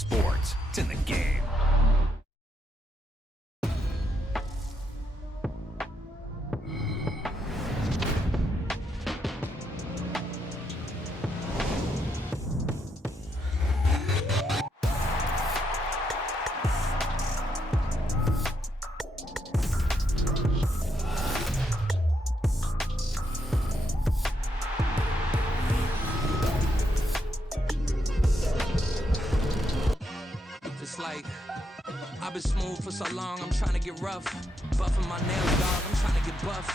sports. It's in the game. Like, I've been smooth for so long, I'm trying to get rough. Buffing my nails, dog, I'm trying to get buff.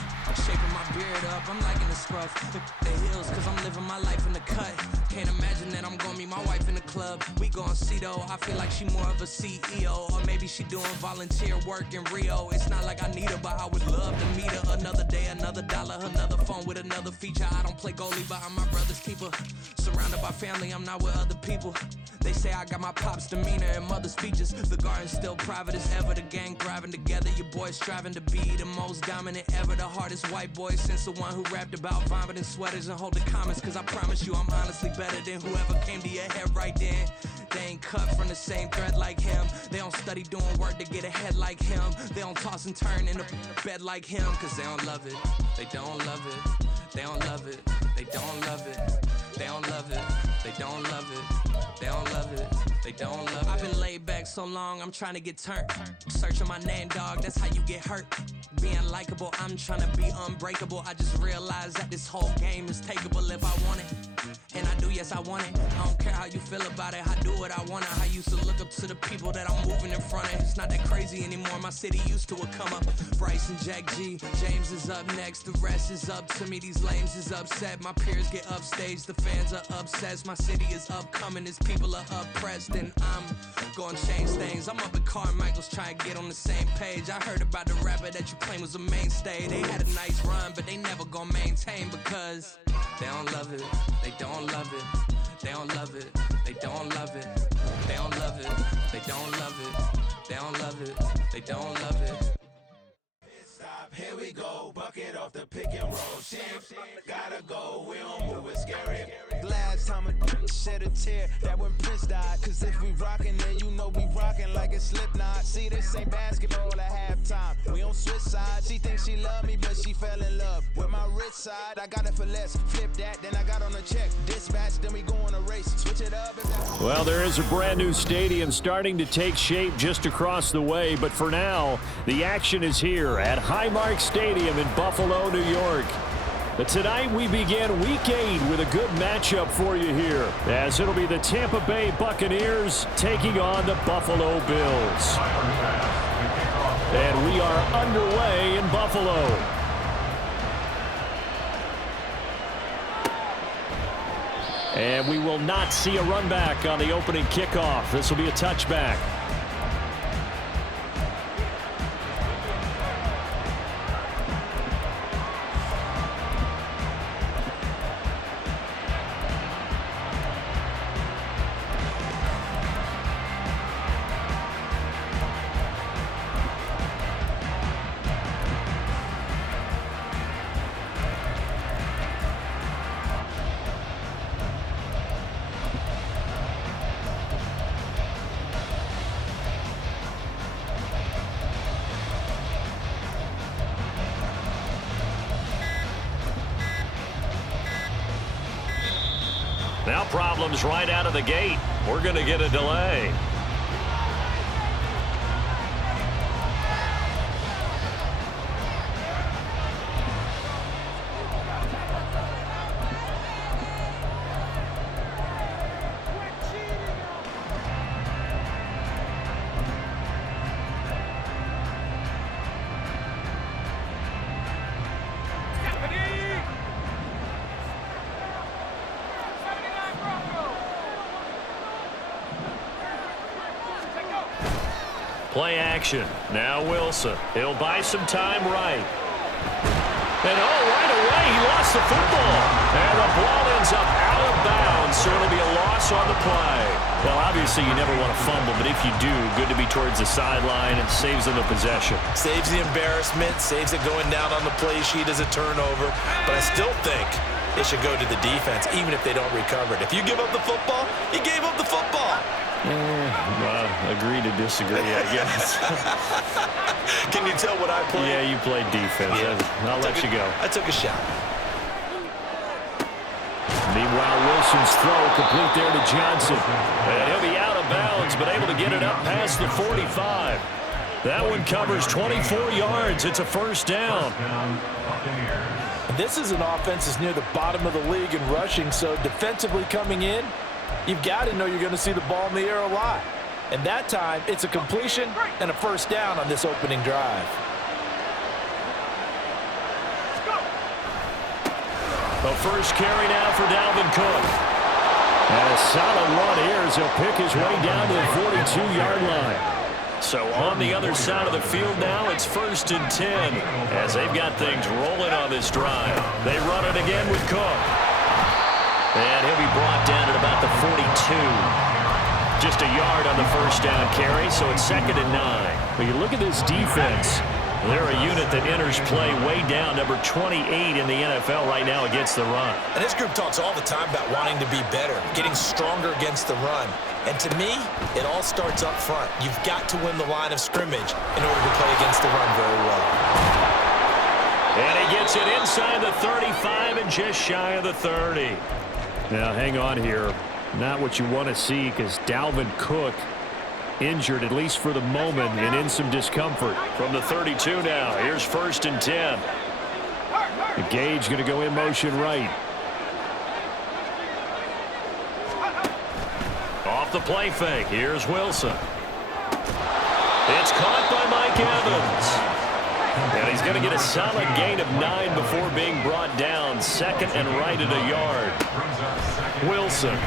Shaping my beard up, I'm liking the scruff. The heels, cause I'm living my life in the cut. Can't imagine that I'm gonna meet my wife in the club. We gon' see though, I feel like she more of a CEO. Or maybe she doing volunteer work in Rio. It's not like I need her, but I would love to meet her. Another day, another dollar, another phone with another feature. I don't play goalie, but I'm my brother's keeper. Surrounded by family, I'm not with other people. They say I got my pop's demeanor and mother's features. The garden's still private as ever. The gang thriving together. Your boys striving to be the most dominant ever. The hardest white boy since the one who rapped about vomiting sweaters and holding comments. Cause I promise you I'm honestly better than whoever came to your head right then. They ain't cut from the same thread like him. They don't study doing work to get ahead like him. They don't toss and turn in the bed like him. Cause they don't love it. They don't love it. They don't love it. They don't love it. They don't love it. They don't love it. They don't love it. They don't love it. I've been laid back so long, I'm trying to get turned. Searching my name, dog, that's how you get hurt. Being likable, I'm trying to be unbreakable. I just realized that this whole game is takeable if I want it. And I do, yes, I want it. I don't care how you feel about it. I do what I want it. I used to look up to the people that I'm moving in front of. It's not that crazy anymore. My city used to a come up. Bryce and Jack G. James is up next. The rest is up to me. These lames is upset. My peers get upstage. The fans are obsessed. My city is upcoming. These people are oppressed. And I'm gonna change things. I'm up at Carmichael's trying to get on the same page. I heard about the rapper that you claim was a mainstay. They had a nice run, but they never gonna maintain because they don't love it. They don't love it. They don't love it. They don't love it. They don't love it. They don't love it. They don't love it. They don't love it. Stop, here we go. Bucket off the pick and roll. Shit, gotta go. We don't move it scary. Last time a shed a tear, that when Prince died. Cause if we rockin' then you know we rockin' like a Slipknot. See, this ain't basketball at halftime. We on switch sides. She thinks she love me, but she fell in love with my rich side. I got it for less. Flip that, then I got on a check. Dispatch, then we go on a race. Switch it up. Well, there is a brand new stadium starting to take shape just across the way. But for now, the action is here at Highmark Stadium in Buffalo, New York. But tonight we begin Week 8 with a good matchup for you here, as it'll be the Tampa Bay Buccaneers taking on the Buffalo Bills. And we are underway in Buffalo. And we will not see a run back on the opening kickoff. This will be a touchback. Now problems right out of the gate. We're going to get a delay. Play action. Now Wilson. He'll buy some time right. And right away, he lost the football. And the ball ends up out of bounds, so it'll be a loss on the play. Well, obviously, you never want to fumble, but if you do, good to be towards the sideline. It saves them the possession. Saves the embarrassment, saves it going down on the play sheet as a turnover. But I still think it should go to the defense, even if they don't recover it. If you give up the football, you gave up the football. Agree to disagree, I guess. Can you tell what I played? Yeah, you played defense. Yeah. I'll let you go. I took a shot. Meanwhile, Wilson's throw complete there to Johnson. And he'll be out of bounds, but able to get it up past the 45. That one covers 24 yards. It's a first down. This is an offense that's near the bottom of the league in rushing, so defensively coming in, you've got to know you're going to see the ball in the air a lot. And that time, it's a completion and a first down on this opening drive. The first carry now for Dalvin Cook. And a solid one here as he'll pick his way down to the 42-yard line. So on the other side of the field now, it's 1st and 10 as they've got things rolling on this drive. They run it again with Cook. And he'll be brought down at about the 42. Just a yard on the first down carry, so it's 2nd and 9. But you look at this defense. They're a unit that enters play way down, number 28 in the NFL right now against the run. And this group talks all the time about wanting to be better, getting stronger against the run. And to me, it all starts up front. You've got to win the line of scrimmage in order to play against the run very well. And he gets it inside the 35 and just shy of the 30. Now, hang on here. Not what you want to see because Dalvin Cook injured, at least for the moment, and in some discomfort. From the 32 now, here's 1st and 10. Gage going to go in motion right. Off the play fake, here's Wilson. It's caught by Mike Evans. And he's going to get a solid gain of 9 before being brought down. 2nd and right at a yard. Wilson.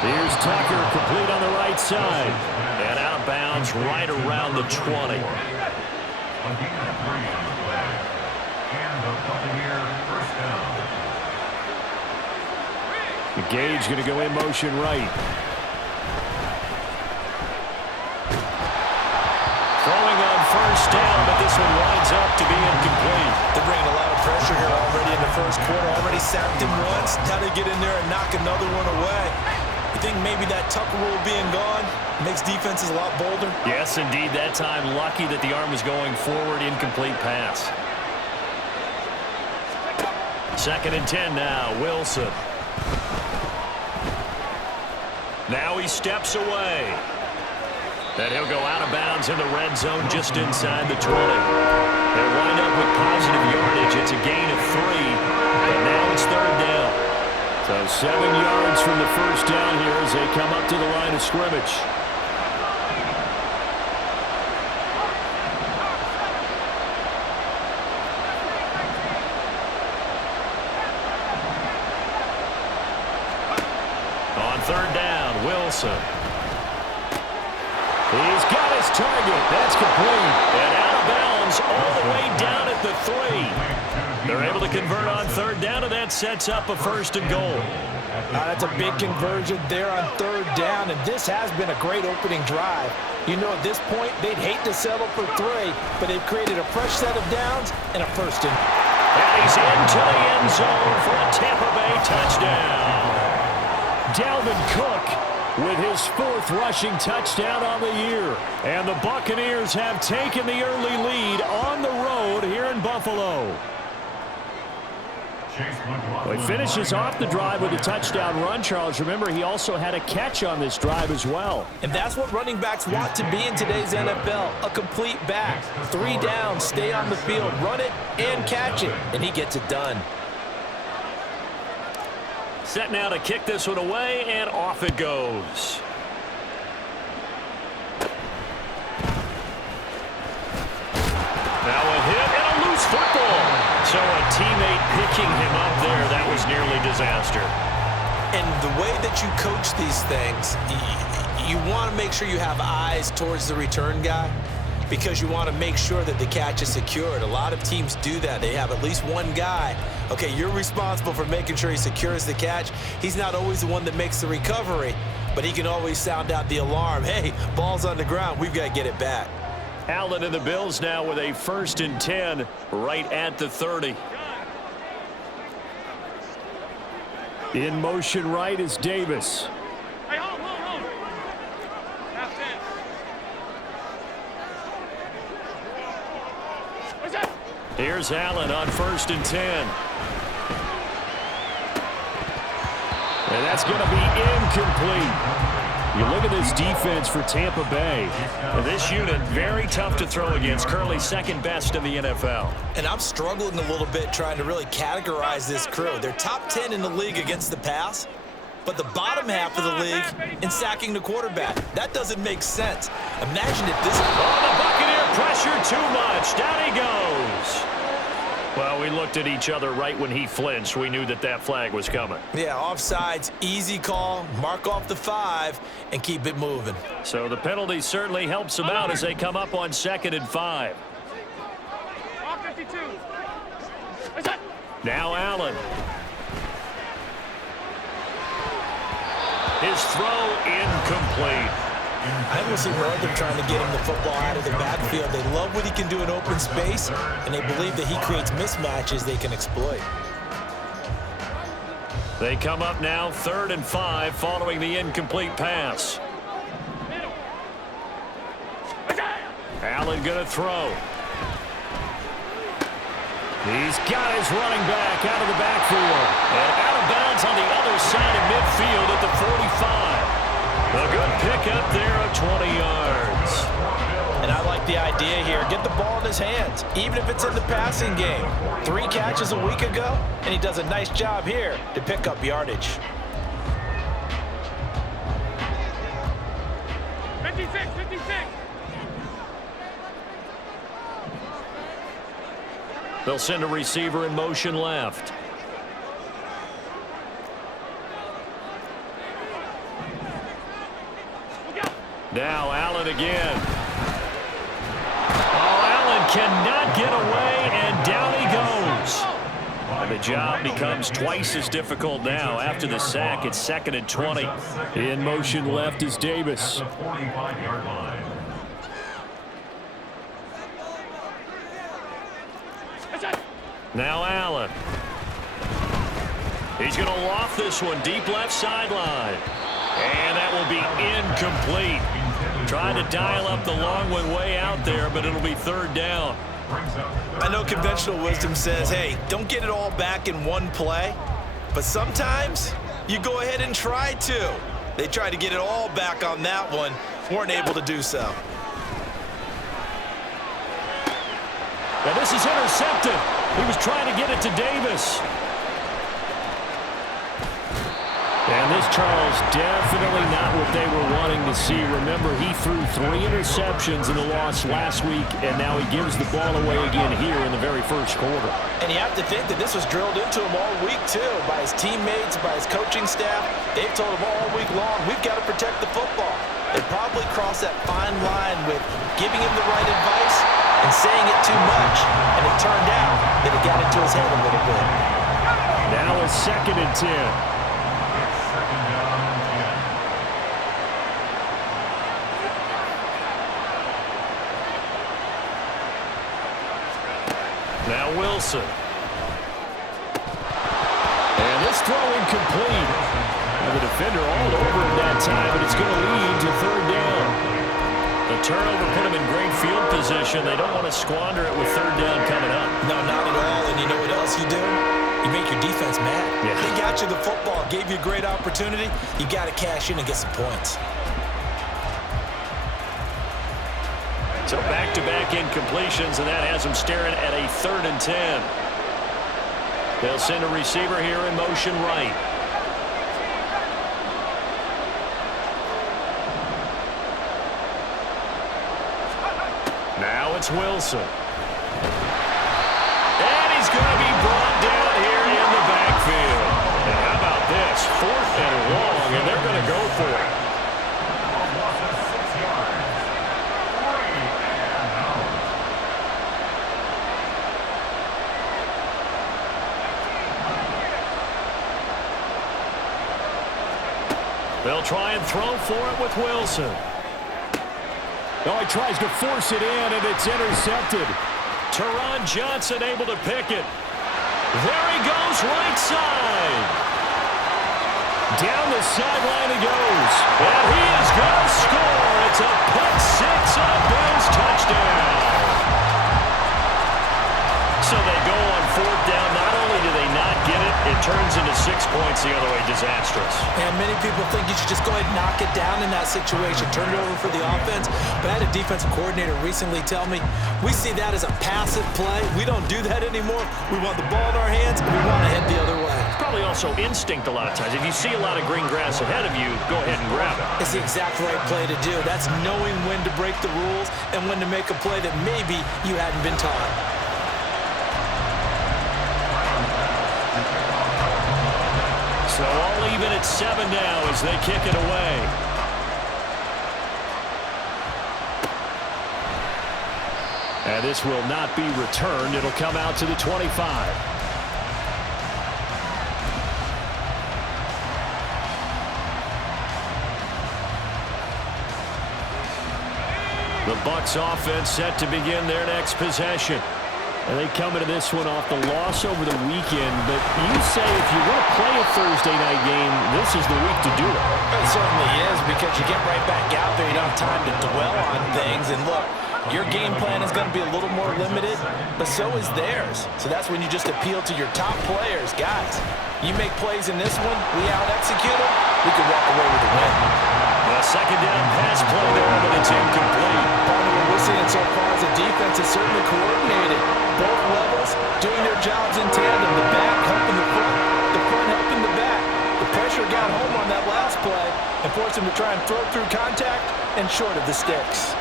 Here's Tucker, complete on the right side. And out of bounds right around the 20. Gage going to go in motion right. Throwing on 1st down, but this one winds up to be incomplete. They're bringing a lot of pressure here already in the first quarter. Already sacked him once. Now they get in there and knock another one away. You think maybe that Tucker rule being gone makes defenses a lot bolder? Yes, indeed. That time, lucky that the arm was going forward. Incomplete pass. 2nd and 10 now. Wilson. Now he steps away. Then he'll go out of bounds in the red zone just inside the 20. They'll wind up with positive yardage. It's a gain of 3, but now it's 3rd down. So 7 yards from the first down here as they come up to the line of scrimmage. On 3rd down, Wilson. He's got his target. That's complete. And out of bounds all the way down at the 3. They're able to convert on 3rd down, and that sets up a 1st and goal. That's a big conversion there on 3rd down, and this has been a great opening drive. You know, at this point, they'd hate to settle for 3, but they've created a fresh set of downs and a 1st and. And he's into the end zone for a Tampa Bay touchdown. Dalvin Cook with his 4th rushing touchdown on the year. And the Buccaneers have taken the early lead on the road here in Buffalo. Well, he finishes off the drive with a touchdown run, Charles. Remember, he also had a catch on this drive as well. And that's what running backs want to be in today's NFL, a complete back. 3 downs, stay on the field, run it, and catch it. And he gets it done. Set now to kick this one away, and off it goes. Now a hit and a loose football. So a teammate picking him up there, that was nearly disaster. And the way that you coach these things, you want to make sure you have eyes towards the return guy because you want to make sure that the catch is secured. A lot of teams do that. They have at least one guy. Okay, you're responsible for making sure he secures the catch. He's not always the one that makes the recovery, but he can always sound out the alarm. Hey, ball's on the ground. We've got to get it back. Allen and the Bills now with a 1st and 10 right at the 30. In motion right is Davis. Here's Allen on 1st and 10. And that's going to be incomplete. You look at this defense for Tampa Bay. This unit, very tough to throw against. Currently second best in the NFL. And I'm struggling a little bit trying to really categorize this crew. They're top 10 in the league against the pass, but the bottom half of the league in sacking the quarterback. That doesn't make sense. Imagine if this... Oh, the Buccaneer pressure too much. Down he goes. Well, we looked at each other right when he flinched. We knew that that flag was coming. Yeah, offsides, easy call, mark off the 5, and keep it moving. So the penalty certainly helps them out as they come up on 2nd and 5. Now Allen. His throw incomplete. I will see more of them trying to get him the football out of the backfield. They love what he can do in open space, and they believe that he creates mismatches they can exploit. They come up now 3rd and 5 following the incomplete pass. Allen going to throw. He's got his running back out of the backfield. And out of bounds on the other side of midfield at the 45. A good pickup there of 20 yards. And I like the idea here. Get the ball in his hands, even if it's in the passing game. 3 catches a week ago, and he does a nice job here to pick up yardage. 56. They'll send a receiver in motion left. Now Allen again. Oh, Allen cannot get away, and down he goes. And the job becomes twice as difficult now. After the sack, it's 2nd and 20. In motion left is Davis. Now Allen. He's going to loft this one deep left sideline. And that will be incomplete. Trying to dial up the long one way out there, but it'll be 3rd down. I know conventional wisdom says, hey, don't get it all back in one play. But sometimes you go ahead and try to. They tried to get it all back on that one. Weren't able to do so. And this is intercepted. He was trying to get it to Davis. And this, Charles, definitely not what they were wanting to see. Remember, he threw 3 interceptions in the loss last week, and now he gives the ball away again here in the very first quarter. And you have to think that this was drilled into him all week, too, by his teammates, by his coaching staff. They've told him all week long, we've got to protect the football. They probably crossed that fine line with giving him the right advice and saying it too much. And it turned out that it got into his head a little bit. Now it's 2nd and 10. Now Wilson. And this throw incomplete. And the defender all over him that time, but it's going to lead to 3rd down. The turnover put him in great field position. They don't want to squander it with 3rd down coming up. No, not at all. And you know what else you do? You make your defense mad. Yeah. They got you the football, gave you a great opportunity. You got to cash in and get some points. So back-to-back incompletions, and that has them staring at a 3rd and 10. They'll send a receiver here in motion right. Now it's Wilson. And he's going to be brought down here in the backfield. And how about this? 4th and long, and they're going to go for it. They'll try and throw for it with Wilson. Oh, he tries to force it in, and it's intercepted. Teron Johnson able to pick it. There he goes, right side. Down the sideline he goes. And he is going to score. It's a pick six on Bills touchdown. So they go on fourth down. Not only do they not get it, it turns into 6 points the other way. Disastrous. And many people think you should just go ahead and knock it down in that situation, turn it over for the offense. But I had a defensive coordinator recently tell me, we see that as a passive play. We don't do that anymore. We want the ball in our hands, and we want to head the other way. Probably also instinct a lot of times. If you see a lot of green grass ahead of you, go ahead and grab it. It's the exact right play to do. That's knowing when to break the rules and when to make a play that maybe you hadn't been taught. So all even at 7 now as they kick it away. And this will not be returned. It'll come out to the 25. The Bucs offense set to begin their next possession. And they come into this one off the loss over the weekend. But you say if you want to play a Thursday night game, this is the week to do it. It certainly is, because you get right back out there. You don't have time to dwell on things. And look, your game plan is going to be a little more limited, but so is theirs. So that's when you just appeal to your top players. Guys, you make plays in this one, we out-execute them, we can walk away with a win. The second down pass play there, but it's incomplete. Part of what we're seeing so far is the defense is certainly coordinated. Both levels doing their jobs in tandem. The back helping the front helping the back. The pressure got home on that last play and forced him to try and throw through contact and short of the sticks.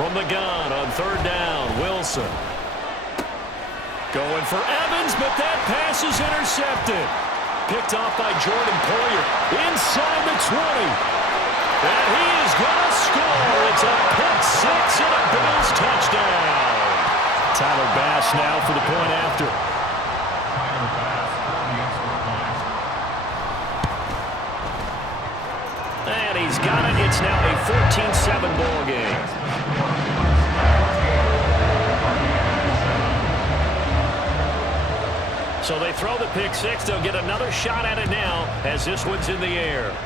From the gun on third down, Wilson. Going for Evans, but that pass is intercepted. Picked off by Jordan Poyer inside the 20. And he is going to score. It's a pick six and a Bills touchdown. Tyler Bass now for the point after. And he's got it. It's now a 14-7 ball game. So they throw the pick six. They'll get another shot at it now as this one's in the air.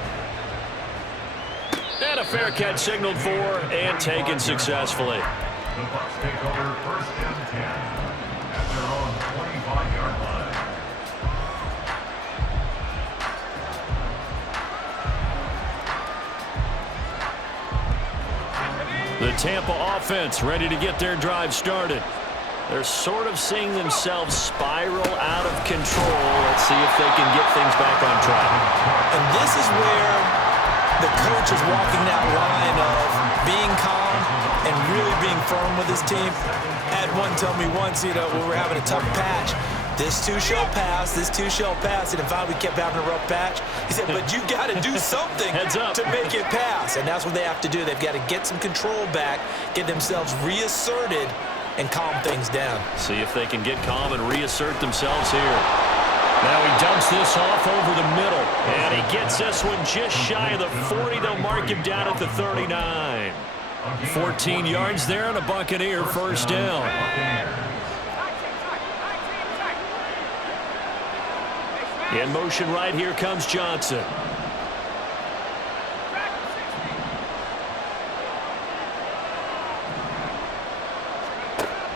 And a fair catch signaled for and taken successfully. The Bucs take over first and 10 at their own 25-yard line. The Tampa offense ready to get their drive started. They're sort of seeing themselves spiral out of control. Let's see if they can get things back on track. And this is where the coach is walking that line of being calm and really being firm with his team. I had one tell me once, when we were having a tough patch, this too shall pass, this too shall pass. And if we kept having a rough patch, he said, but you got to do something to make it pass. And that's what they have to do. They've got to get some control back, get themselves reasserted, and calm things down. See if they can get calm and reassert themselves here. Now he dumps this off over the middle. And he gets this one just shy of the 40. They'll mark him down at the 39. 14 yards there and a Buccaneer first down. In motion right here comes Johnson.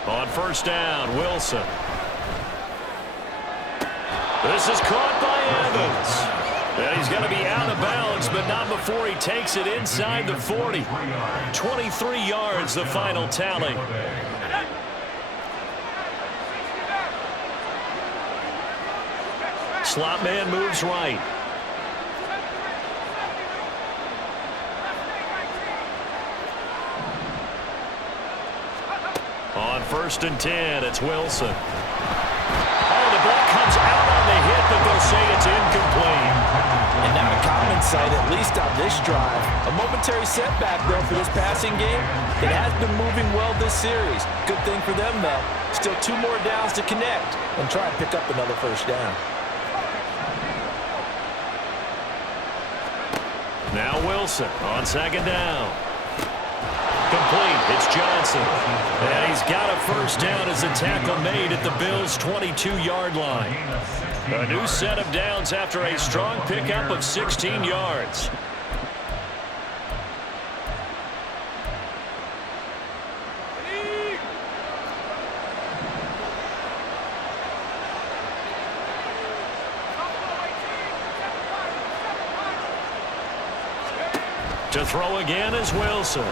On first down, Wilson. This is caught by Evans. And he's going to be out of bounds, but not before he takes it inside the 40. 23 yards, the final tally. Slot man moves right. On first and 10, it's Wilson. Oh, the ball comes out on the hit, but they'll say it's incomplete. And not a common sight, at least on this drive. A momentary setback, though, for this passing game. It has been moving well this series. Good thing for them, though. Still 2 more downs to connect and try and pick up another first down. Now Wilson on second down. Complete. It's Johnson. And he's got a first down as a tackle made at the Bills' 22-yard line. A new set of downs after a strong pickup of 16 yards. To throw again is Wilson. And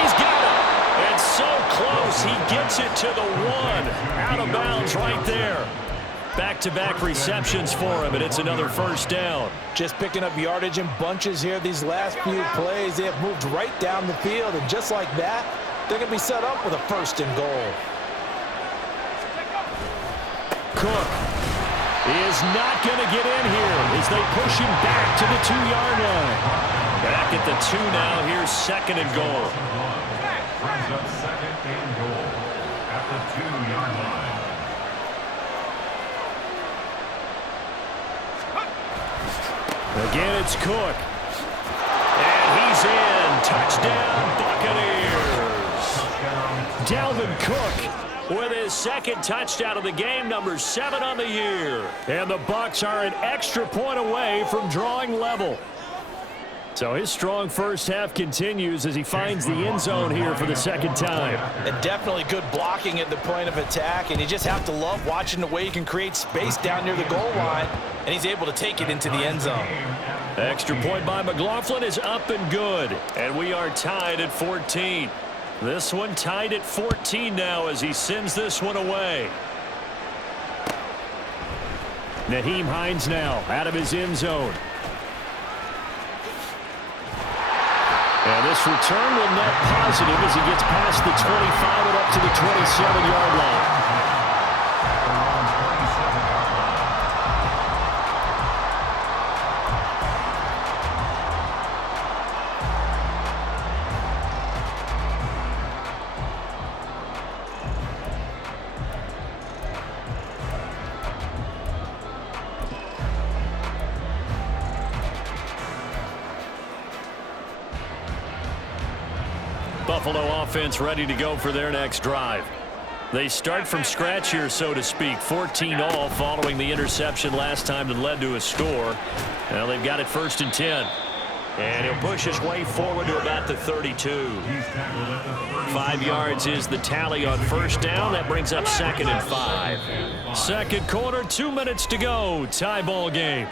he's got it. And so close, he gets it to the 1. Out of bounds right there. Back-to-back receptions for him, and it's another first down. Just picking up yardage in bunches here these last few plays. They have moved right down the field, and just like that, they're going to be set up with a 1st and goal. Cook is not going to get in here as they push him back to the 2-yard line. Back at the 2 now. Here's 2nd and goal. Brings up 2nd and goal at the 2-yard line. Again, it's Cook. And he's in. Touchdown, Buccaneers. Dalvin Cook with his 2nd touchdown of the game, number 7 on the year. And the Bucs are an extra point away from drawing level. So his strong first half continues as he finds the end zone here for the 2nd time. And definitely good blocking at the point of attack, and you just have to love watching the way he can create space down near the goal line, and he's able to take it into the end zone. Extra point by McLaughlin is up and good, and we are tied at 14. This one tied at 14 now as he sends this one away. Nyheim Hines now out of his end zone. And this return will net positive as he gets past the 25 and up to the 27-yard line. Buffalo offense ready to go for their next drive. They start from scratch here, so to speak. 14-all following the interception last time that led to a score. Now they've got it 1st and 10. And he'll push his way forward to about the 32. 5 yards is the tally on 1st down. That brings up 2nd and 5. 2nd quarter, 2 minutes to go. Tie ball game.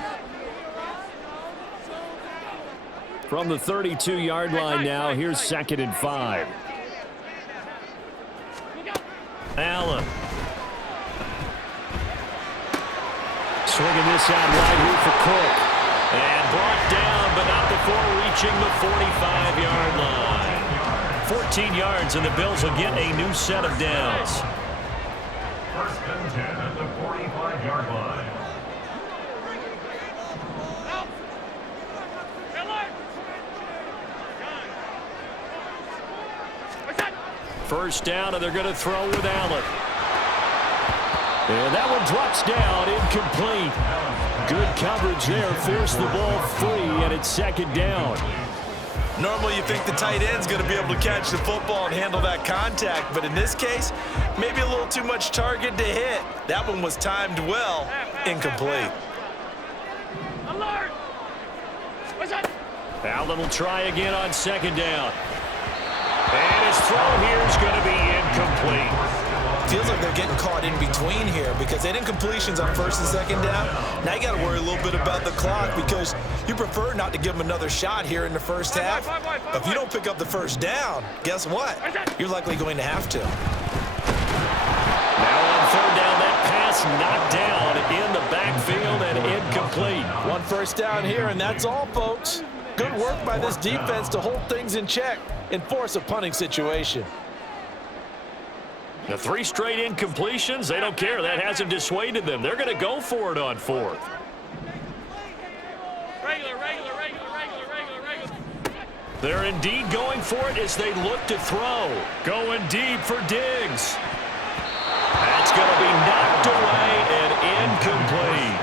From the 32-yard line now, here's 2nd and 5. Allen. Swinging this out wide here for Cook. And brought down, but not before reaching the 45-yard line. 14 yards, and the Bills will get a new set of downs. 1st and 10 at the 45-yard line. First down, and they're going to throw with Allen. And that one drops down, incomplete. Good coverage there, forced the ball free, and it's 2nd down. Normally you think the tight end's going to be able to catch the football and handle that contact, but in this case, maybe a little too much target to hit. That one was timed well, incomplete. Alert! Allen will try again on 2nd down. And his throw here is going to be incomplete. Feels like they're getting caught in between here because they didn't completions on 1st and 2nd down. Now you got to worry a little bit about the clock because you prefer not to give them another shot here in the first half. But if you don't pick up the 1st down, guess what? You're likely going to have to. Now on 3rd down, that pass knocked down in the backfield and incomplete. 1 first down here, and that's all, folks. Good work by this defense to hold things in check and force a punting situation. The 3 straight incompletions, they don't care. That hasn't dissuaded them. They're going to go for it on 4th. Regular. They're indeed going for it as they look to throw. Going deep for Diggs. That's going to be knocked away and incomplete.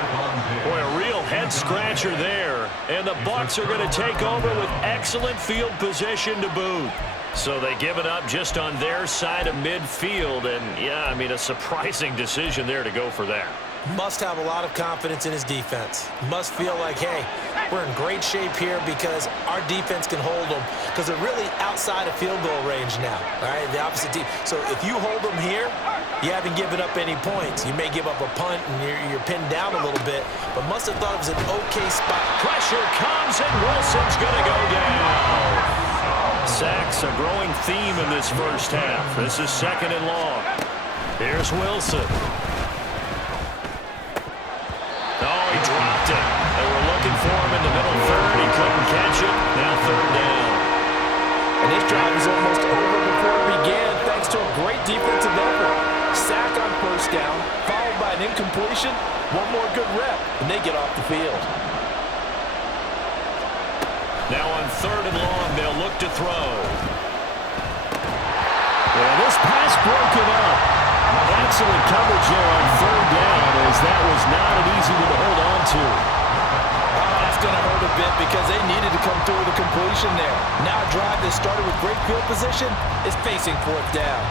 Boy, a real head-scratcher there. And the Bucs are going to take over with excellent field position to boot. So they give it up just on their side of midfield. And, yeah, I mean, a surprising decision there to go for that. Must have a lot of confidence in his defense. Must feel like, hey, we're in great shape here because our defense can hold them because they're really outside of field goal range now, all right, the opposite team. So if you hold them here, You haven't given up any points. You may give up a punt and you're pinned down a little bit, but must have thought it was an okay spot. Pressure comes, and Wilson's going to go down. Sacks, a growing theme in this first half. This is 2nd and long. Here's Wilson. Oh, he dropped it. They were looking for him in the middle third. He couldn't catch it. Now 3rd down. And this drive is almost over before it began, thanks to a great defensive effort. Sack on 1st down, followed by an incompletion. One more good rep, and they get off the field. Now on 3rd and long, they'll look to throw. Well, this pass broken up. Excellent coverage there on 3rd down, as that was not an easy one to hold on to. That's going to hurt a bit because they needed to come through with a completion there. Now a drive that started with great field position is facing 4th down.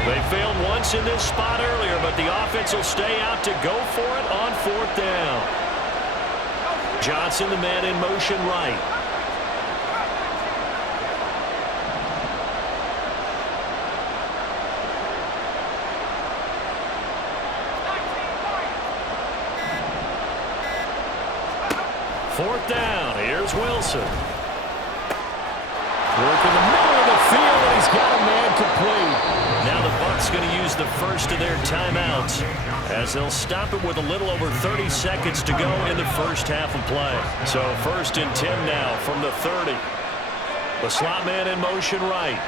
They failed once in this spot earlier, but the offense will stay out to go for it on 4th down. Johnson, the man in motion right. Fourth down. Here's Wilson. Work in the middle of the field, and he's got a man complete. Now the Bucs going to use the first of their timeouts as they'll stop it with a little over 30 seconds to go in the first half of play. So 1st and 10 now from the 30. The slot man in motion right.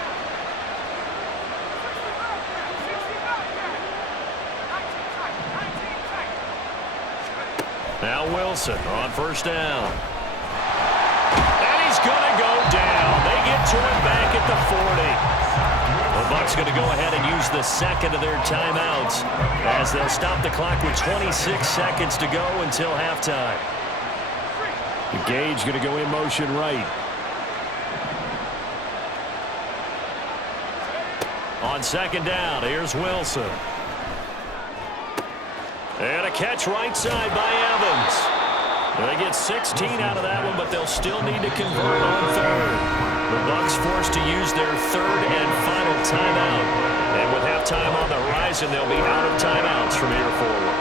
Now Wilson on 1st down. And he's going to go down. They get to him back at the 40. The Bucs going to go ahead and use the 2nd of their timeouts as they'll stop the clock with 26 seconds to go until halftime. Gage going to go in motion right. On 2nd down, here's Wilson. And a catch right side by Evans. They get 16 out of that one, but they'll still need to convert on 3rd. The Bucs forced to use their 3rd and final timeout. And with halftime on the horizon, they'll be out of timeouts from here forward.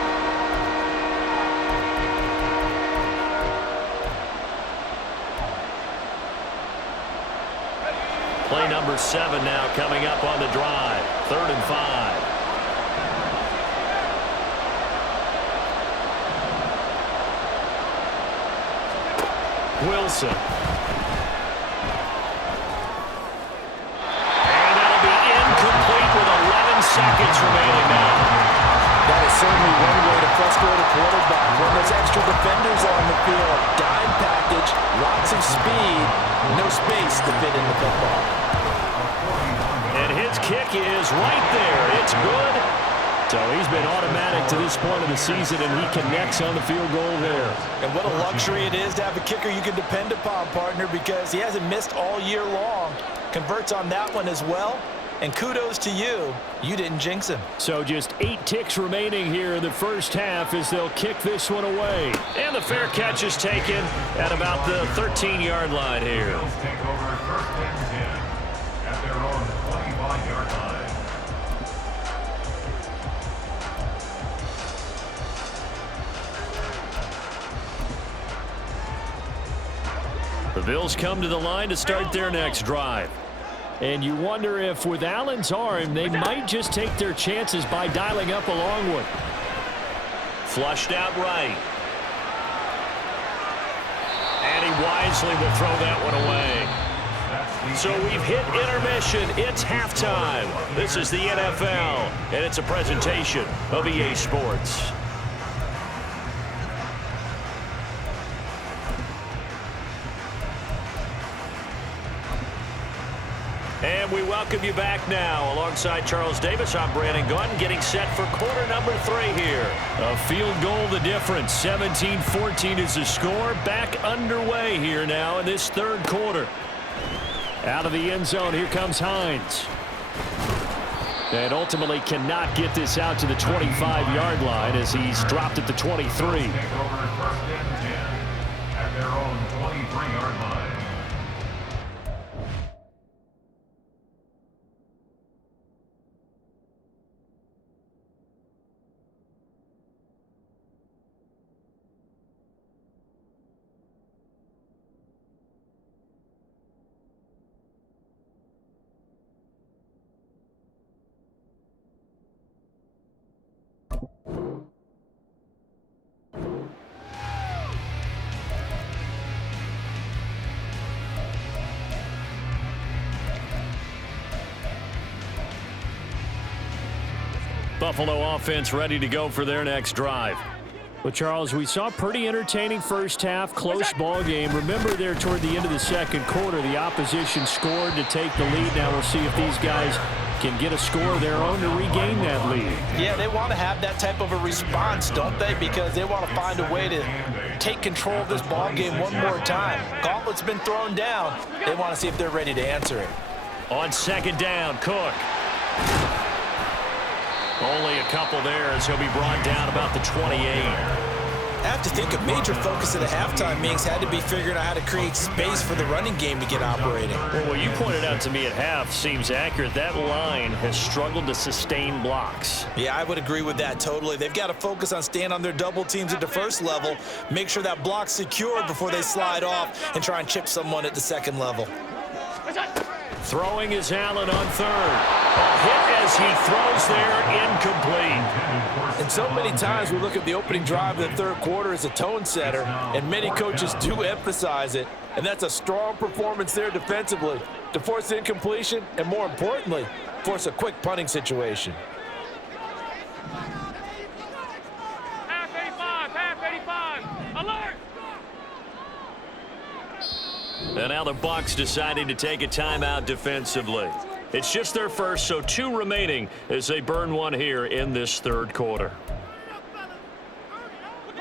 Play number 7 now coming up on the drive. 3rd and 5. Wilson. And that'll be incomplete with 11 seconds remaining now. That is certainly one way to frustrate a quarterback when there's extra defenders on the field. Dime package, lots of speed, no space to fit in the football. And his kick is right there. It's good. So he's been automatic to this point of the season, and he connects on the field goal there. And what a luxury it is to have a kicker you can depend upon, partner, because he hasn't missed all year long. Converts on that one as well. And kudos to you. You didn't jinx him. So just 8 ticks remaining here in the first half as they'll kick this one away. And the fair catch is taken at about the 13-yard line here. Take over 1st and 10 at their own 25-yard line. The Bills come to the line to start their next drive. And you wonder if with Allen's arm, they might just take their chances by dialing up a long one. Flushed out right. And he wisely will throw that one away. So we've hit intermission. It's halftime. This is the NFL, and it's a presentation of EA Sports. And we welcome you back now. Alongside Charles Davis, I'm Brandon Gunn, getting set for quarter number 3 here. A field goal the difference. 17-14 is the score. Back underway here now in this 3rd quarter. Out of the end zone, here comes Hines. And ultimately cannot get this out to the 25-yard line as he's dropped at the 23. Take over 1st and 10 at their own 23-yard line. Buffalo offense ready to go for their next drive. Well, Charles, we saw a pretty entertaining first half, close ball game. Remember there toward the end of the second quarter, the opposition scored to take the lead. Now we'll see if these guys can get a score of their own to regain that lead. Yeah, they want to have that type of a response, don't they? Because they want to find a way to take control of this ball game one more time. Gauntlet's been thrown down. They want to see if they're ready to answer it. On second down, Cook. Only a couple there as he'll be brought down about the 28. I have to think a major focus at the halftime, Minks, had to be figuring out how to create space for the running game to get operating. Well, what you pointed out to me at half seems accurate. That line has struggled to sustain blocks. Yeah, I would agree with that totally. They've got to focus on staying on their double teams at the first level, make sure that block's secure before they slide off and try and chip someone at the second level. Throwing is Allen on third. A hit as he throws there, incomplete. And so many times we look at the opening drive of the third quarter as a tone setter, and many coaches do emphasize it. And that's a strong performance there defensively to force incompletion and, more importantly, force a quick punting situation. Half 85, alert! And now the Bucs deciding to take a timeout defensively. It's just their first, so 2 remaining as they burn one here in this third quarter.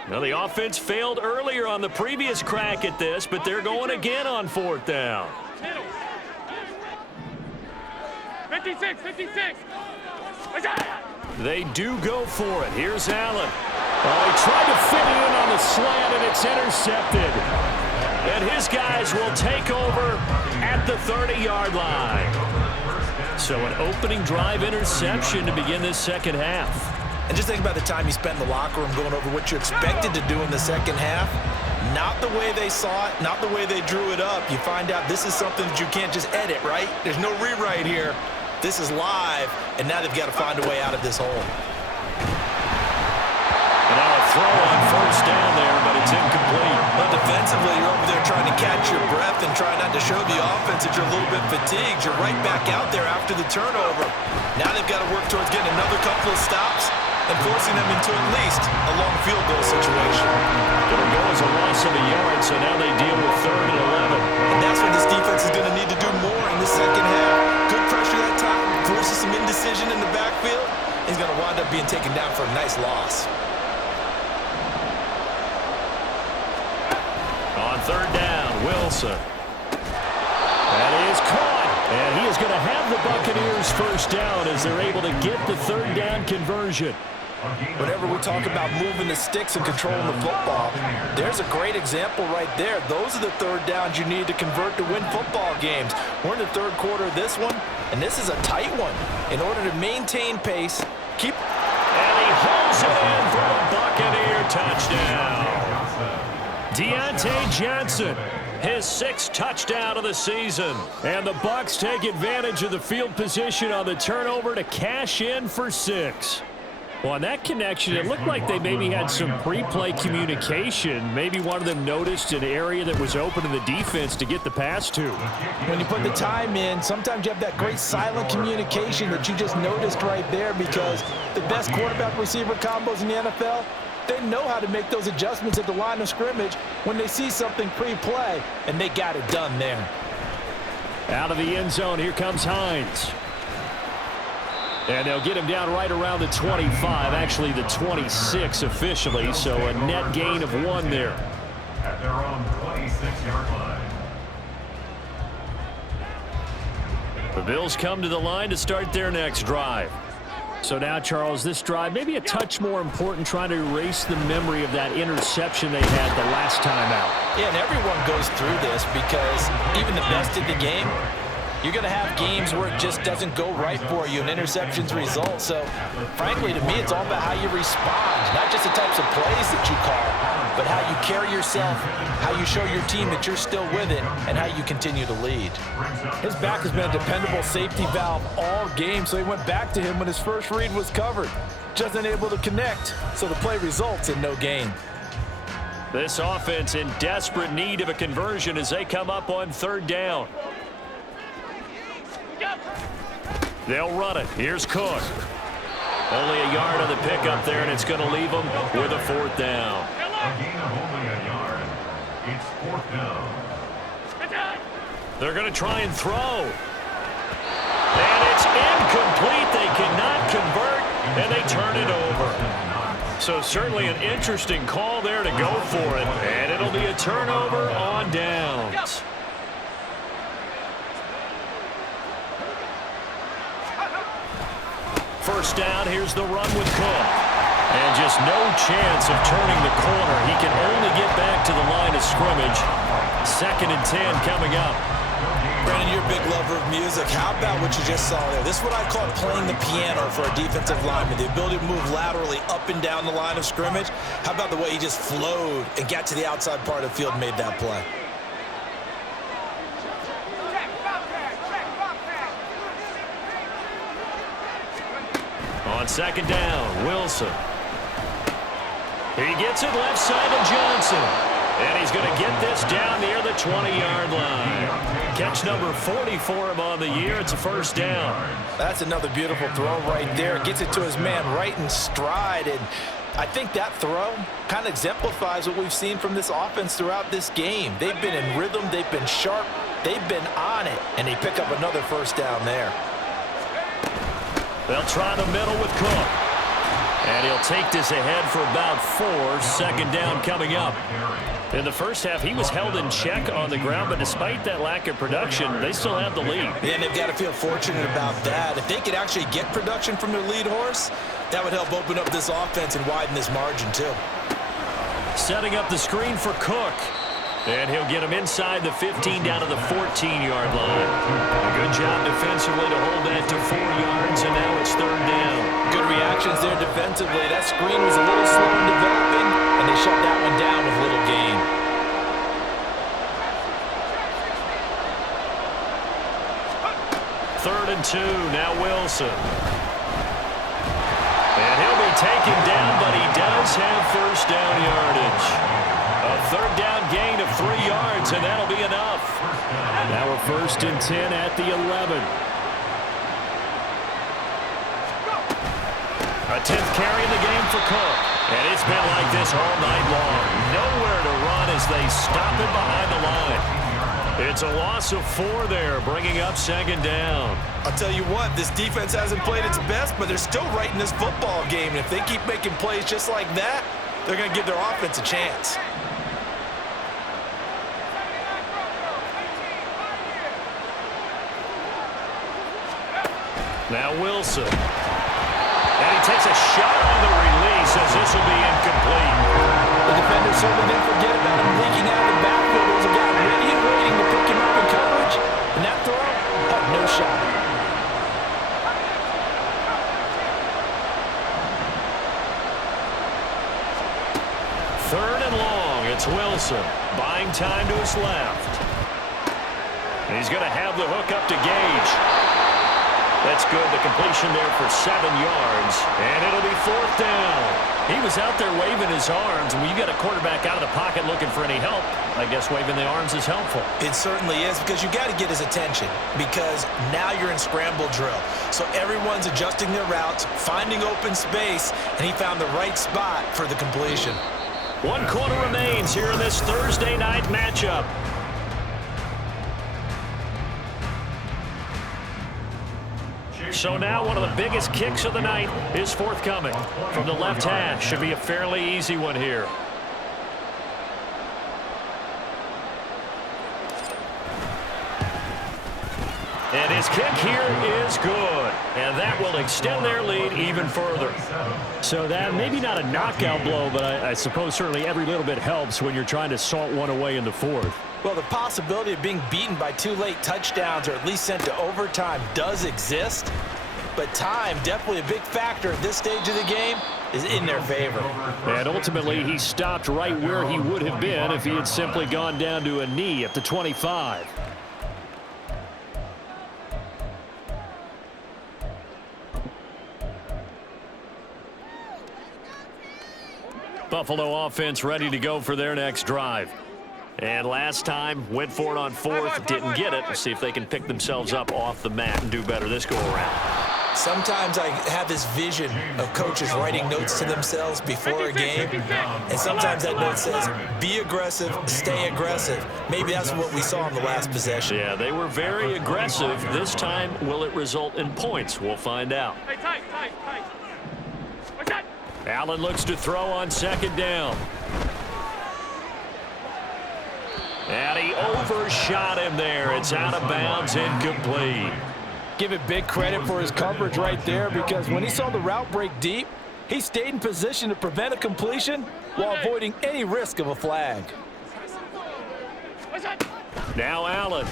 Now the offense failed earlier on the previous crack at this, but they're going again on fourth down. 56. They do go for it. Here's Allen. Oh, he tried to fit it in on the slant, and it's intercepted. And his guys will take over at the 30-yard line. So an opening drive interception to begin this second half. And just think about the time you spent in the locker room going over what you expected to do in the second half. Not the way they saw it, not the way they drew it up. You find out this is something that you can't just edit, right? There's no rewrite here. This is live, and now they've got to find a way out of this hole. And now a throw on first down there, but it's incomplete. But defensively, you're over there trying to catch your breath and try not to show the offense that you're a little bit fatigued. You're right back out there after the turnover. Now they've got to work towards getting another couple of stops and forcing them into at least a long field goal situation. It'll go as a loss of a yard, so now they deal with 3rd and 11. And that's what this defense is going to need to do more in the second half. Good pressure that time, forces some indecision in the backfield. He's going to wind up being taken down for a nice loss. On 3rd down, Wilson. That is caught. And he is going to have the Buccaneers first down as they're able to get the 3rd down conversion. Whenever we talk about moving the sticks and controlling the football, there's a great example right there. Those are the 3rd downs you need to convert to win football games. We're in the 3rd quarter of this one, and this is a tight one. In order to maintain pace, keep... And he holds it in for a Buccaneer touchdown. Deontay Johnson, his 6th touchdown of the season. And the Bucs take advantage of the field position on the turnover to cash in for 6. Well, on that connection, it looked like they maybe had some pre-play communication. Maybe one of them noticed an area that was open in the defense to get the pass to. When you put the time in, sometimes you have that great silent communication that you just noticed right there, because the best quarterback-receiver combos in the NFL, they know how to make those adjustments at the line of scrimmage when they see something pre-play, and they got it done there. Out of the end zone, here comes Hines. And they'll get him down right around the 25, actually the 26 officially, so a net gain of 1 there. At their own 26-yard line. The Bills come to the line to start their next drive. So now, Charles, this drive maybe a touch more important, trying to erase the memory of that interception they had the last time out. Yeah, and everyone goes through this because even the best in the game, you're going to have games where it just doesn't go right for you and interceptions result. So, frankly, to me, it's all about how you respond, not just the types of plays that you call, but how you carry yourself, how you show your team that you're still with it, and how you continue to lead. His back has been a dependable safety valve all game, so he went back to him when his first read was covered. Just unable to connect, so the play results in no gain. This offense in desperate need of a conversion as they come up on 3rd down. They'll run it. Here's Cook. Only a yard on the pickup there, and it's going to leave them with a 4th down. A gain of only a yard. It's 4th down. They're going to try and throw. And it's incomplete. They cannot convert, and they turn it over. So certainly an interesting call there to go for it. And it'll be a turnover on downs. First down, here's the run with Cook. And just no chance of turning the corner. He can only get back to the line of scrimmage. 2nd and 10 coming up. Brandon, you're a big lover of music. How about what you just saw there? This is what I call playing the piano for a defensive lineman. The ability to move laterally up and down the line of scrimmage. How about the way he just flowed and got to the outside part of the field and made that play? On 2nd down, Wilson. He gets it left side to Johnson. And he's going to get this down near the 20-yard line. Catch number 40 for him on the year. It's a 1st down. That's another beautiful throw right there. Gets it to his man right in stride. And I think that throw kind of exemplifies what we've seen from this offense throughout this game. They've been in rhythm. They've been sharp. They've been on it. And they pick up another 1st down there. They'll try the middle with Cook. And he'll take this ahead for about 4. 2nd down coming up. In the first half, he was held in check on the ground, but despite that lack of production, they still have the lead. Yeah, and they've got to feel fortunate about that. If they could actually get production from their lead horse, that would help open up this offense and widen this margin, too. Setting up the screen for Cook. And he'll get him inside the 15 down to the 14-yard line. A good job defensively to hold that to 4 yards, and now it's 3rd down. Good reactions there defensively. That screen was a little slow in developing, and they shut that one down with little gain. Third and 2, now Wilson. And he'll be taken down, but he does have 1st down yardage. A 3rd down gain of 3 yards, and that'll be enough. Now a 1st and 10 at the 11. A 10th carry in the game for Cook. And it's been like this all night long. Nowhere to run as they stop it behind the line. It's a loss of 4 there, bringing up 2nd down. I'll tell you what, this defense hasn't played its best, but they're still right in this football game. And if they keep making plays just like that, they're going to give their offense a chance. Now Wilson. And he takes a shot on the release as this will be incomplete. The defender certainly didn't forget about him leaking out of the backfield. There was a guy ready and waiting to pick him up in coverage. And that throw had no shot. Third and long. It's Wilson. Buying time to his left. And he's going to have the hook up to Gage. That's good. The completion there for 7 yards. And it'll be 4th down. He was out there waving his arms. And when you got a quarterback out of the pocket looking for any help, I guess waving the arms is helpful. It certainly is, because you got to get his attention, because now you're in scramble drill. So everyone's adjusting their routes, finding open space, and he found the right spot for the completion. 1 quarter remains here in this Thursday night matchup. So now one of the biggest kicks of the night is forthcoming from the left hash. Should be a fairly easy one here. And his kick here is good. And that will extend their lead even further. So that maybe not a knockout blow, but I suppose certainly every little bit helps when you're trying to salt one away in the 4th. Well, the possibility of being beaten by 2 late touchdowns or at least sent to overtime does exist. But time, definitely a big factor at this stage of the game, is in their favor. And ultimately, he stopped right where he would have been if he had simply gone down to a knee at the 25. Buffalo offense ready to go for their next drive. And last time, went for it on 4th, didn't get it. We'll see if they can pick themselves up off the mat and do better this go around. Sometimes I have this vision of coaches writing notes to themselves before a game, and sometimes that note says, be aggressive, stay aggressive. Maybe that's what we saw in the last possession. Yeah, they were very aggressive. This time, will it result in points? We'll find out. Hey, tight. What's that? Allen looks to throw on second down. And he overshot him there. It's out of bounds, incomplete. Give it big credit for his coverage right there, because when he saw the route break deep, he stayed in position to prevent a completion while avoiding any risk of a flag. Now Allen.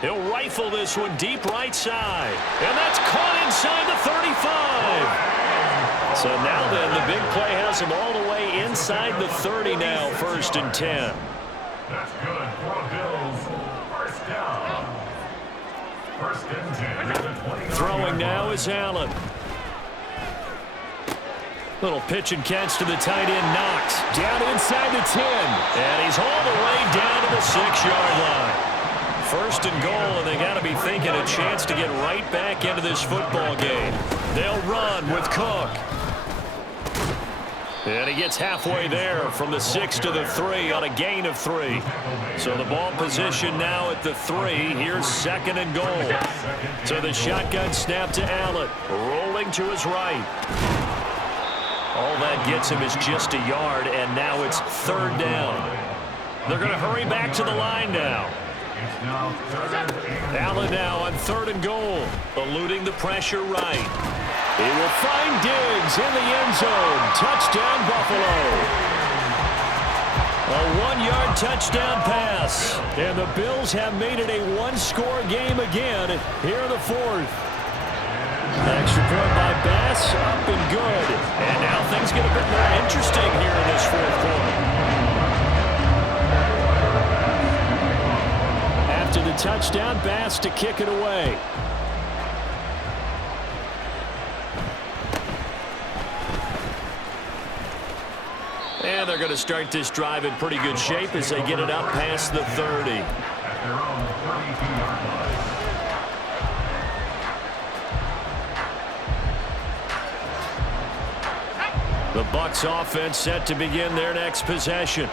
He'll rifle this one deep right side. And that's caught inside the 35. So now then, the big play has him all the way inside the 30 now, 1st and 10. That's good for the Bills. First down. 1st and 10 at the 29. Throwing now is Allen. Little pitch and catch to the tight end, Knox. Down inside the 10. And he's all the way down to the 6-yard line. 1st and goal, and they got to be thinking a chance to get right back into this football game. They'll run with Cook. And he gets halfway there from the 6 to the 3 on a gain of 3. So the ball position now at the 3. Here's 2nd and goal. So the shotgun snap to Allen. Rolling to his right. All that gets him is just a yard, and now it's 3rd down. They're going to hurry back to the line now. Allen now on 3rd and goal. Eluding the pressure right. He will find Diggs in the end zone. Touchdown, Buffalo. A 1-yard touchdown pass. And the Bills have made it a 1-score game again here in the 4th. Extra point by Bass, up and good. And now things get a bit more interesting here in this 4th quarter. After the touchdown, Bass to kick it away. And they're going to start this drive in pretty good shape as they get it up past the 30. At their own 32-yard line. The Bucs offense set to begin their next possession.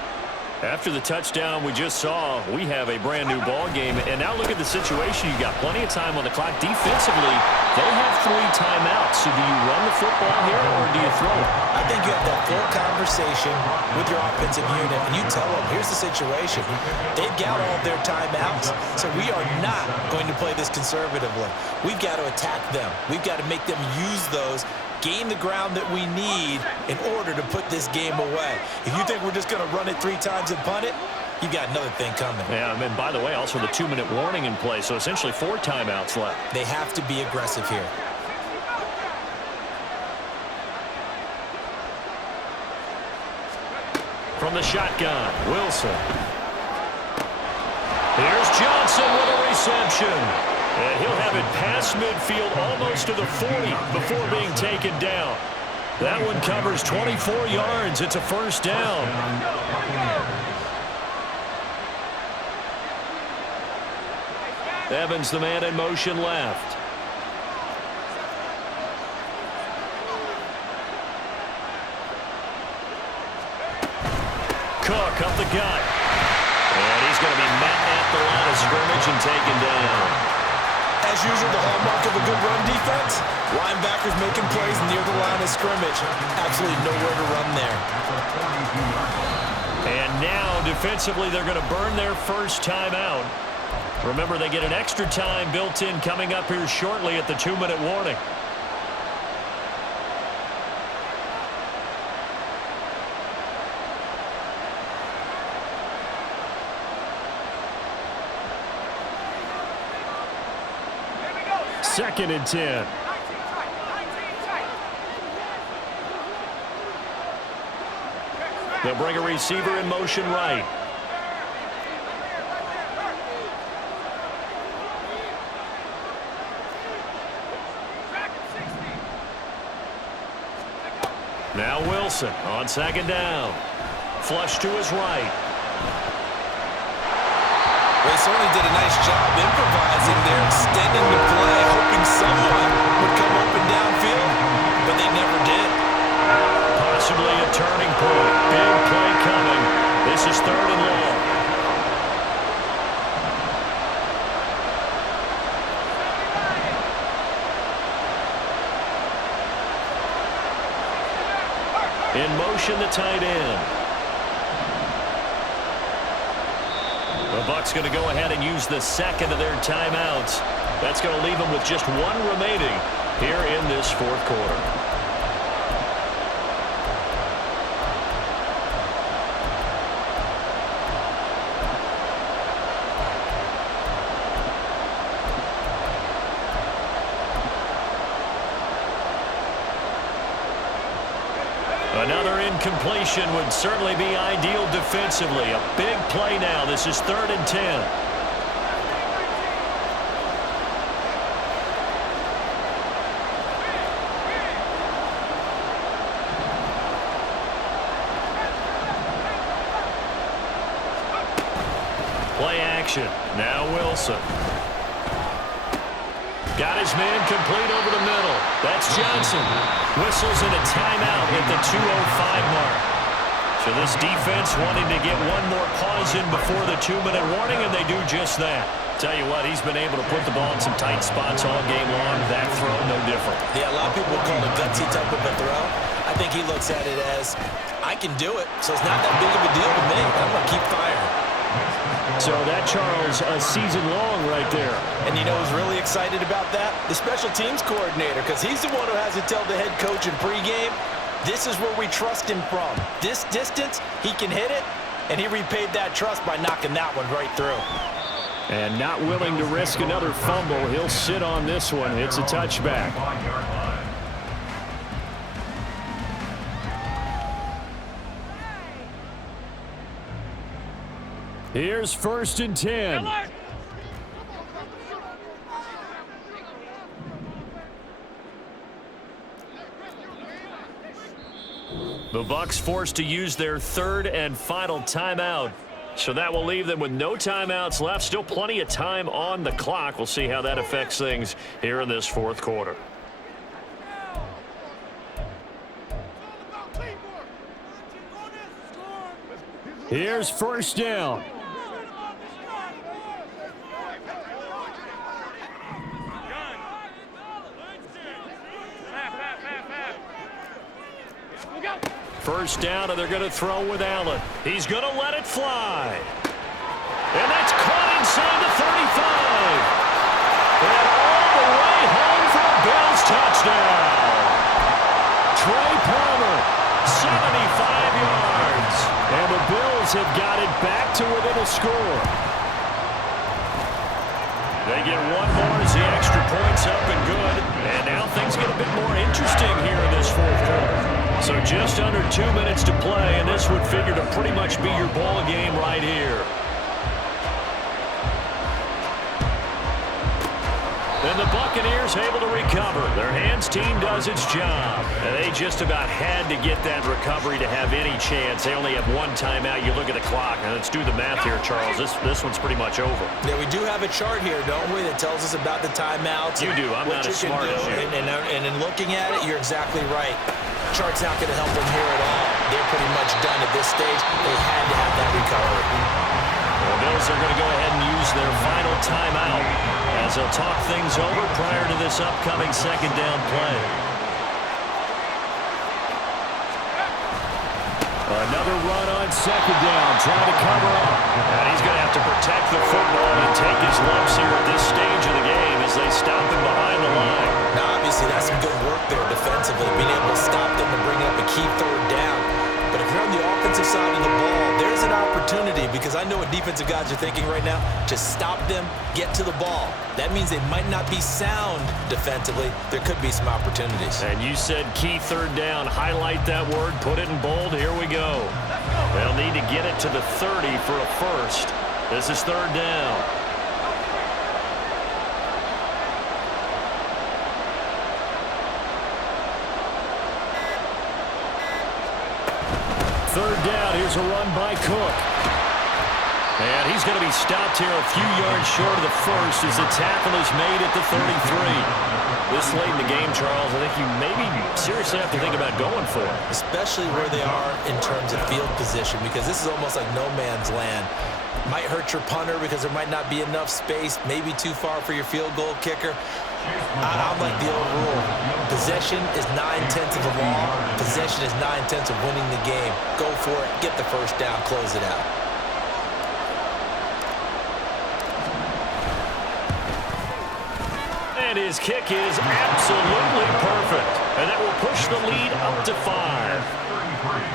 After the touchdown we just saw, we have a brand new ball game. And now look at the situation. You got plenty of time on the clock. Defensively, they have 3 timeouts. So do you run the football here or do you throw it? I think you have that full conversation with your offensive unit, and you tell them, here's the situation. They've got all their timeouts, so we are not going to play this conservatively. We've got to attack them. We've got to make them use those, gain the ground that we need in order to put this game away. If you think we're just going to run it 3 times and punt it, you got another thing coming. Yeah, and by the way, also the 2-minute warning in play, so essentially 4 timeouts left. They have to be aggressive here. From the shotgun, Wilson. Here's Johnson with a reception. And he'll have it past midfield almost to the 40 before being taken down. That one covers 24 yards. It's a 1st down. Evans, the man in motion left. Cook up the gut. And he's going to be met at the line of scrimmage and taken down. As usual, the hallmark of a good run defense, linebackers making plays near the line of scrimmage. Absolutely nowhere to run there. And now, defensively, they're going to burn their 1st timeout. Remember, they get an extra time built in coming up here shortly at the 2-minute warning. Second and 10. They'll bring a receiver in motion right. Now Wilson on 2nd down. Flush to his right. They certainly did a nice job improvising there, extending the play, hoping someone would come open downfield, but they never did. Possibly a turning point. Big play coming. This is 3rd and long. In motion, the tight end. The Bucs going to go ahead and use the second of their timeouts. That's going to leave them with just 1 remaining here in this 4th quarter. Another incompletion would certainly be ideal defensively. A big play now. This is 3rd and 10. Play action. Now Wilson. Got his man complete over the middle. That's Johnson. Whistles in a timeout at the 2:05 mark. So this defense wanting to get one more pause in before the 2-minute warning, and they do just that. Tell you what, he's been able to put the ball in some tight spots all game long. That throw, no different. Yeah, a lot of people would call it a gutsy type of a throw. I think he looks at it as, I can do it, so it's not that big of a deal to me. I'm going to keep firing. So that, Charles, a season long right there. And you know who's really excited about that? The special teams coordinator, because he's the one who has to tell the head coach in pregame, this is where we trust him from. This distance, he can hit it, and he repaid that trust by knocking that one right through. And not willing to risk another fumble. He'll sit on this one. It's a touchback. Here's 1st and 10. The Bucs forced to use their 3rd and final timeout. So that will leave them with no timeouts left. Still plenty of time on the clock. We'll see how that affects things here in this 4th quarter. Here's 1st down. First down, and they're going to throw with Allen. He's going to let it fly. And that's caught inside the 35. And all the way home for a Bills touchdown. Trey Palmer, 75 yards. And the Bills have got it back to within a score. They get one more as the extra point's up and good. And now things get a bit more interesting here in this 4th quarter. So just under 2 minutes to play, and this would figure to pretty much be your ball game right here. And the Buccaneers able to recover. Their hands team does its job. And they just about had to get that recovery to have any chance. They only have 1 timeout. You look at the clock, and let's do the math here, Charles. This one's pretty much over. Yeah, we do have a chart here, don't we, that tells us about the timeouts. You do. I'm not as smart as you. And in looking at it, you're exactly right. Chart's not going to help them here at all. They're pretty much done at this stage. They had to have that recovery. The Bills are going to go ahead and use their final timeout as they'll talk things over prior to this upcoming 2nd down play. Another run on 2nd down, trying to cover up. And he's going to have to protect the football and take his lumps here at this stage of the game as they stop him behind the line. Now, obviously, that's some good work there defensively, being able to stop them and bring up a key 3rd down. But if you're on the offensive side of the ball, there's an opportunity, because I know what defensive guys are thinking right now, to stop them, get to the ball. That means they might not be sound defensively. There could be some opportunities. And you said key 3rd down. Highlight that word. Put it in bold. Here we go. They'll need to get it to the 30 for a first. This is 3rd down. Third down, here's a run by Cook. And he's going to be stopped here a few yards short of the first as the tackle is made at the 33. This late in the game, Charles, I think you maybe seriously have to think about going for it. Especially where they are in terms of field position, because this is almost like no man's land. Might hurt your punter because there might not be enough space, maybe too far for your field goal kicker. I'm like the old rule. Possession is 9/10 of the law. Possession is 9/10 of winning the game. Go for it. Get the first down. Close it out. And his kick is absolutely perfect. And that will push the lead up to 5.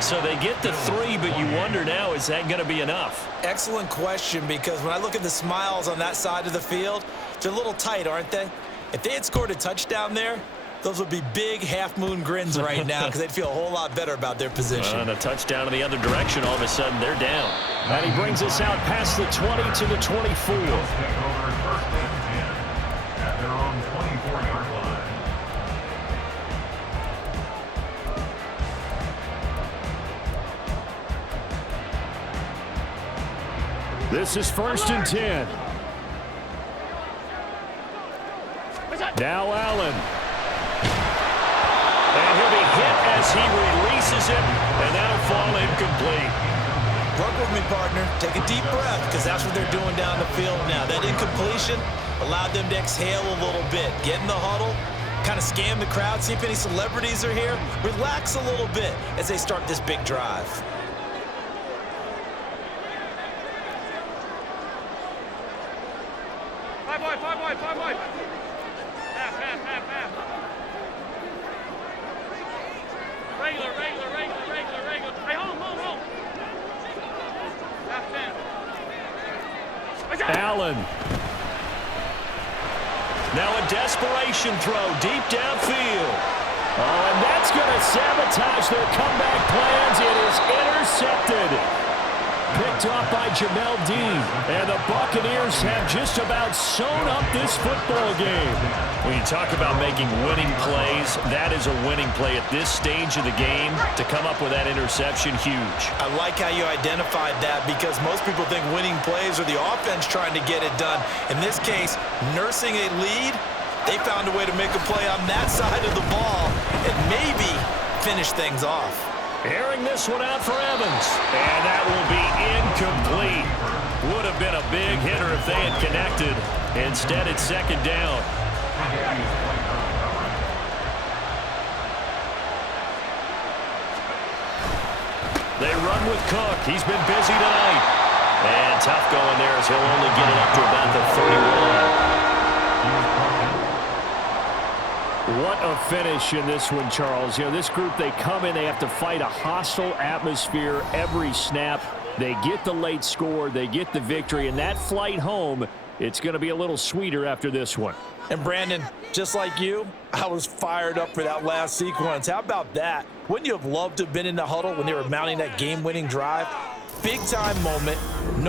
So they get to 3, but you wonder now, is that going to be enough? Excellent question, because when I look at the smiles on that side of the field, they're a little tight, aren't they? If they had scored a touchdown there, those would be big half-moon grins right now because they'd feel a whole lot better about their position. And a touchdown in the other direction, all of a sudden they're down. And he brings us out past the 20 to the 24. At their own 24-yard line. This is 1st and 10. Now Allen. And he'll be hit as he releases it, and that'll fall incomplete. Work with me, partner. Take a deep breath, because that's what they're doing down the field now. That incompletion allowed them to exhale a little bit. Get in the huddle, kind of scan the crowd, see if any celebrities are here. Relax a little bit as they start this big drive. Five wide. Half. Regular. Hey, home. Half 10. Allen. Now a desperation throw deep downfield. Oh, and that's going to sabotage their comeback plans. It is intercepted. Picked off by Jamel Dean. And the Buccaneers have just about sewn up this football game. When you talk about making winning plays, that is a winning play at this stage of the game. To come up with that interception, huge. I like how you identified that, because most people think winning plays are the offense trying to get it done. In this case, nursing a lead, they found a way to make a play on that side of the ball and maybe finish things off. Airing this one out for Evans. And that will be incomplete. Would have been a big hitter if they had connected. Instead, it's 2nd down. They run with Cook. He's been busy tonight. And tough going there as he'll only get it up to about the 31. What a finish in this one, Charles. You know, this group, they come in, they have to fight a hostile atmosphere every snap. They get the late score, they get the victory, and that flight home, it's going to be a little sweeter after this one. And Brandon, just like you, I was fired up for that last sequence. How about that? Wouldn't you have loved to have been in the huddle when they were mounting that game-winning drive? Big-time moment. No